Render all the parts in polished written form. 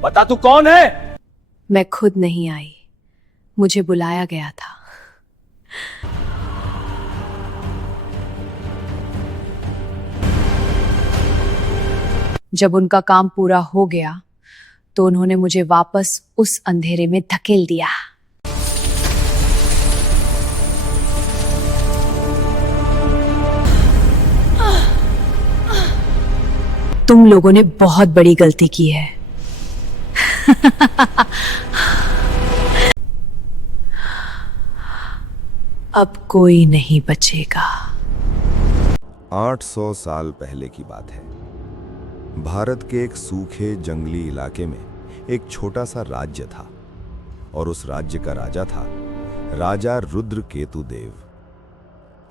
बता तू कौन है? मैं खुद नहीं आई, मुझे बुलाया गया था। जब उनका काम पूरा हो गया तो उन्होंने मुझे वापस उस अंधेरे में धकेल दिया। तुम लोगों ने बहुत बड़ी गलती की है। अब कोई नहीं बचेगा। 800 साल पहले की बात है। भारत के एक सूखे जंगली इलाके में एक छोटा सा राज्य था और उस राज्य का राजा था राजा रुद्रकेतु देव।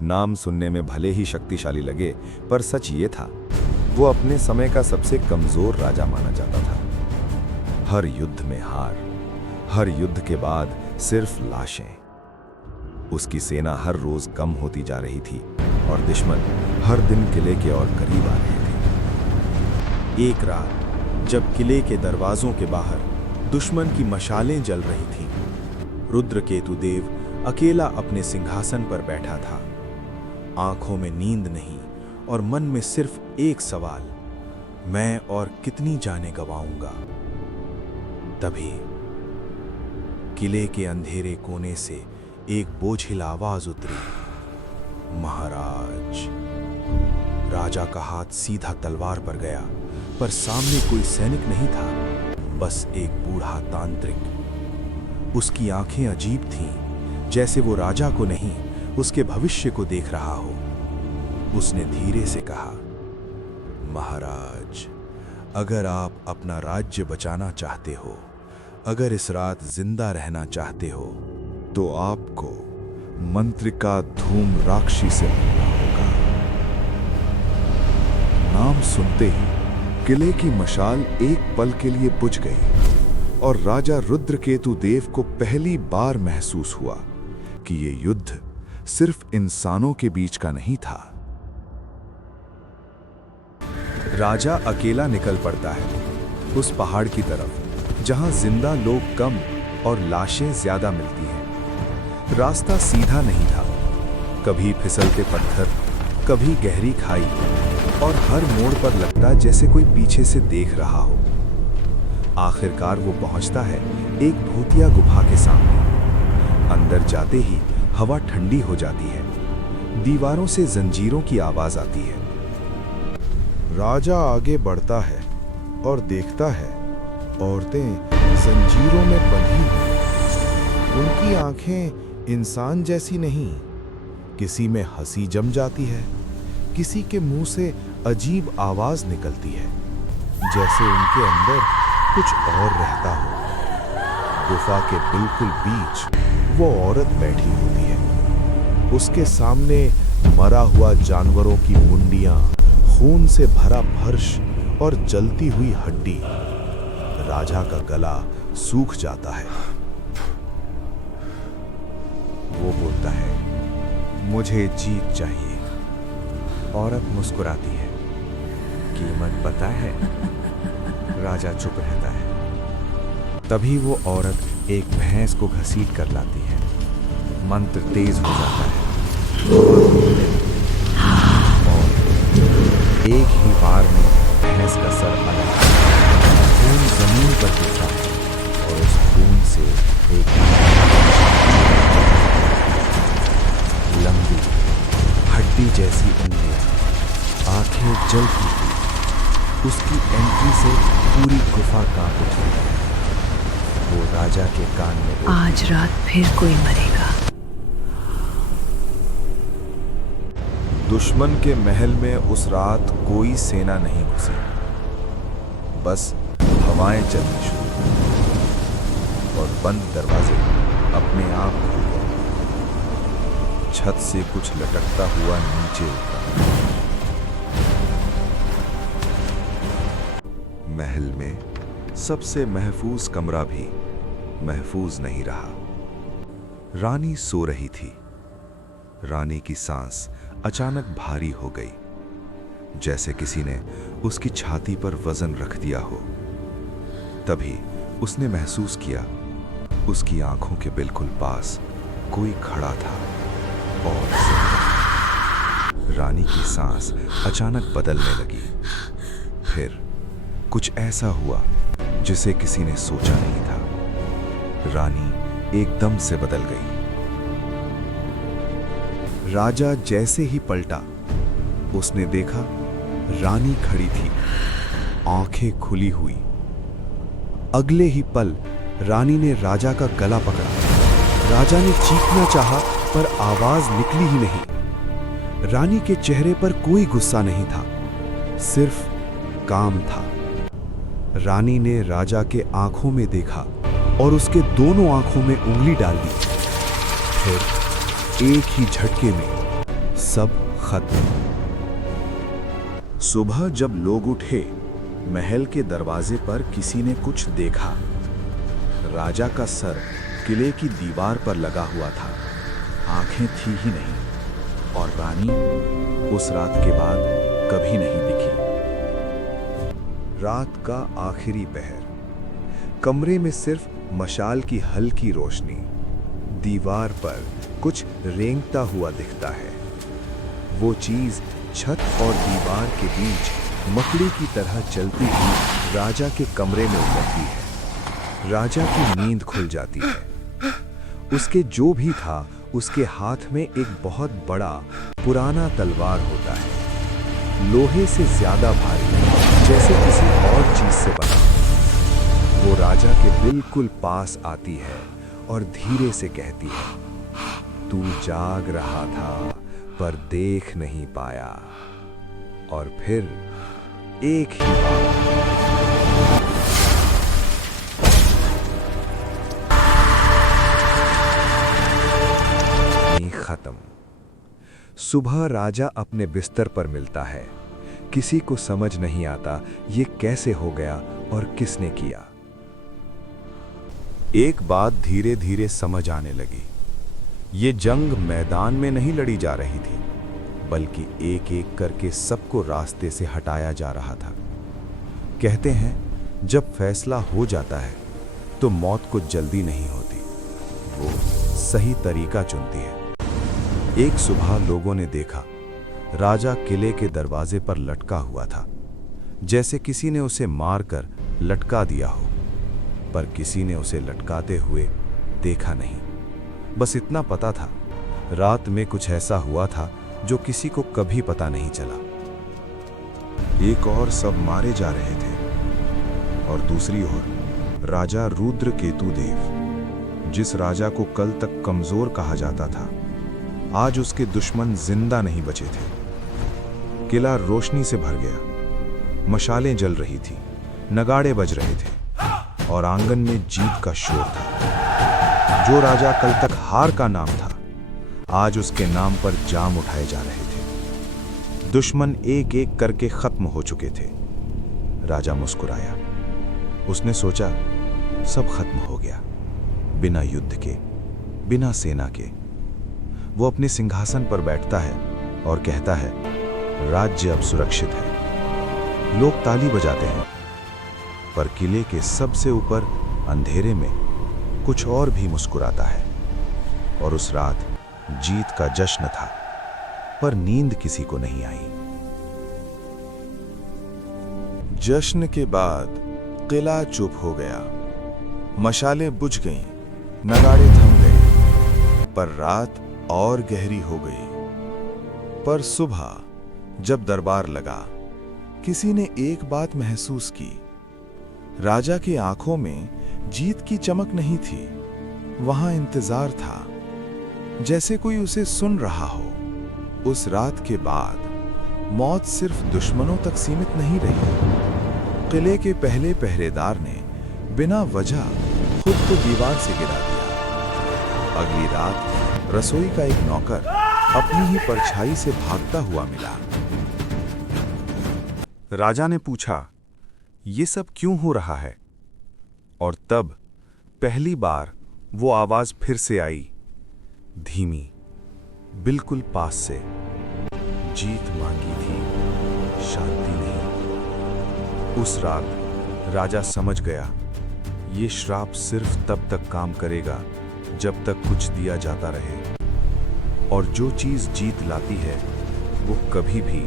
नाम सुनने में भले ही शक्तिशाली लगे, पर सच ये था वो अपने समय का सबसे कमजोर राजा माना जाता था। हर युद्ध में हार, हर युद्ध के बाद सिर्फ लाशें। उसकी सेना हर रोज कम होती जा रही थी और दुश्मन हर दिन किले के और करीब आ रहे थे। एक रात जब किले के दरवाजों के बाहर दुश्मन की मशालें जल रही थीं, रुद्रकेतु देव अकेला अपने सिंहासन पर बैठा था। आंखों में नींद नहीं और मन में सिर्फ एक सवाल, मैं और कितनी जानें गंवाऊंगा। तभी किले के अंधेरे कोने से एक बोझिल आवाज उतरी, महाराज। राजा का हाथ सीधा तलवार पर गया, पर सामने कोई सैनिक नहीं था, बस एक बूढ़ा तांत्रिक। उसकी आंखें अजीब थीं, जैसे वो राजा को नहीं, उसके भविष्य को देख रहा हो। उसने धीरे से कहा, महाराज, अगर आप अपना राज्य बचाना चाहते हो, अगर इस रात जिंदा रहना चाहते हो, तो आपको मंत्रिका धूम राक्षी से मिलना होगा। नाम सुनते ही किले की मशाल एक पल के लिए बुझ गई और राजा रुद्रकेतु देव को पहली बार महसूस हुआ कि ये युद्ध सिर्फ इंसानों के बीच का नहीं था। राजा अकेला निकल पड़ता है उस पहाड़ की तरफ जहां जिंदा लोग कम और लाशें ज्यादा मिलती हैं। रास्ता सीधा नहीं था, कभी फिसलते पत्थर, कभी गहरी खाई, और हर मोड़ पर लगता जैसे कोई पीछे से देख रहा हो। आखिरकार वो पहुंचता है एक भूतिया गुफा के सामने। अंदर जाते ही हवा ठंडी हो जाती है, दीवारों से जंजीरों की आवाज आती है। राजा आगे बढ़ता है और देखता है औरतें जंजीरों में बंधी हैं। उनकी आंखें इंसान जैसी नहीं, किसी में हंसी जम जाती है, किसी के मुंह से अजीब आवाज निकलती है, जैसे उनके अंदर कुछ और रहता हो। गुफा के बिल्कुल बीच वो औरत बैठी होती है। उसके सामने मरा हुआ जानवरों की मुंडियां, खून से भरा फर्श और जलती हुई हड्डी। राजा का गला सूख जाता है। वो बोलता है, मुझे जीत चाहिए। औरत मुस्कुराती है, कीमत पता है? राजा चुप रहता है। तभी वो औरत एक भैंस को घसीट कर लाती है। मंत्र तेज हो जाता है और एक ही बार में भैंस का सर अलग, खून जमीन पर गिरता है और उस खून से एक लंबी हड्डी जैसी उंगलियां, आंखें जलती हुई, उसकी एंट्री से पूरी गुफा कांप उठी। वो राजा के कान में बोली, आज रात फिर कोई मरेगा। दुश्मन के महल में उस रात कोई सेना नहीं घुसी, बस हवाएं चलनी शुरू हुई और बंद दरवाजे अपने आप खुल गए। छत से कुछ लटकता हुआ नीचे उतरा। महल में सबसे महफूज कमरा भी महफूज नहीं रहा। रानी सो रही थी। रानी की सांस अचानक भारी हो गई, जैसे किसी ने उसकी छाती पर वजन रख दिया हो। तभी उसने महसूस किया, उसकी आंखों के बिल्कुल पास कोई खड़ा था और रानी की सांस अचानक बदलने लगी। फिर कुछ ऐसा हुआ जिसे किसी ने सोचा नहीं था। रानी एकदम से बदल गई। राजा जैसे ही पलटा, उसने देखा रानी खड़ी थी, आंखें खुली हुई। अगले ही पल रानी ने राजा का गला पकड़ा। राजा ने चीखना चाहा पर आवाज निकली ही नहीं। रानी के चेहरे पर कोई गुस्सा नहीं था, सिर्फ काम था। रानी ने राजा के आंखों में देखा और उसके दोनों आंखों में उंगली डाल दी। फिर एक ही झटके में सब खत्म। सुबह जब लोग उठे, महल के दरवाजे पर किसी ने कुछ देखा। राजा का सर किले की दीवार पर लगा हुआ था, आंखें थी ही नहीं, और रानी उस रात के बाद कभी नहीं दिखी। रात का आखिरी पहर, कमरे में सिर्फ मशाल की हल्की रोशनी, दीवार पर कुछ रेंगता हुआ दिखता है। वो चीज छत और दीवार के बीच मकड़ी की तरह चलती हुई राजा के कमरे में उतरती है। राजा की नींद खुल जाती है। उसके जो भी था, उसके हाथ में एक बहुत बड़ा पुराना तलवार होता है, लोहे से ज्यादा भारी, जैसे किसी और चीज से बना। वो राजा के बिल्कुल पास आती है और धीरे से कहती है, तू जाग रहा था पर देख नहीं पाया। और फिर एक ही बार खत्म। सुबह राजा अपने बिस्तर पर मिलता है। किसी को समझ नहीं आता ये कैसे हो गया और किसने किया। एक बात धीरे धीरे समझ आने लगी। ये जंग मैदान में नहीं लड़ी जा रही थी, बल्कि एक एक करके सबको रास्ते से हटाया जा रहा था। कहते हैं, जब फैसला हो जाता है तो मौत को जल्दी नहीं होती, वो सही तरीका चुनती है। एक सुबह लोगों ने देखा, राजा किले के दरवाजे पर लटका हुआ था, जैसे किसी ने उसे मारकर लटका दिया हो। पर किसी ने उसे लटकाते हुए देखा नहीं। बस इतना पता था, रात में कुछ ऐसा हुआ था जो किसी को कभी पता नहीं चला। एक ओर सब मारे जा रहे थे और दूसरी ओर राजा रुद्र केतुदेव, जिस राजा को कल तक कमजोर कहा जाता था, आज उसके दुश्मन जिंदा नहीं बचे थे। किला रोशनी से भर गया, मशालें जल रही थी, नगाड़े बज रहे थे और आंगन में जीत का शोर था। जो राजा कल तक हार का नाम था, आज उसके नाम पर जाम उठाए जा रहे थे। दुश्मन एक एक करके खत्म हो चुके थे। राजा मुस्कुराया। उसने सोचा, सब खत्म हो गया, बिना युद्ध के, बिना सेना के। वो अपने सिंहासन पर बैठता है और कहता है, राज्य अब सुरक्षित है। लोग ताली बजाते हैं, पर किले के सबसे ऊपर अंधेरे में कुछ और भी मुस्कुराता है। और उस रात जीत का जश्न था, पर नींद किसी को नहीं आई। जश्न के बाद किला चुप हो गया, मशालें बुझ गईं, नगाड़े थम गए, पर रात और गहरी हो गई। पर सुबह जब दरबार लगा, किसी ने एक बात महसूस की। राजा की आंखों में जीत की चमक नहीं थी, वहां इंतजार था, जैसे कोई उसे सुन रहा हो। उस रात के बाद मौत सिर्फ दुश्मनों तक सीमित नहीं रही। किले के पहले पहरेदार ने बिना वजह खुद को दीवार से गिरा दिया। अगली रात रसोई का एक नौकर अपनी ही परछाई से भागता हुआ मिला। राजा ने पूछा, ये सब क्यों हो रहा है? और तब पहली बार वो आवाज फिर से आई, धीमी, बिल्कुल पास से। जीत मांगी थी, शांति नहीं। उस रात राजा समझ गया, ये श्राप सिर्फ तब तक काम करेगा जब तक कुछ दिया जाता रहे, और जो चीज जीत लाती है वो कभी भी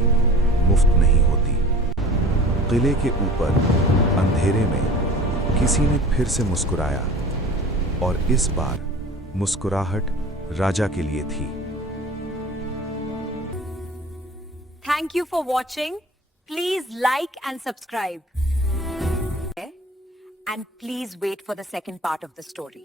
मुफ्त नहीं होती। किले के ऊपर अंधेरे में किसी ने फिर से मुस्कुराया, और इस बार मुस्कुराहट राजा के लिए थी। Thank you for watching. Please like and subscribe. And please wait for the second part of the story.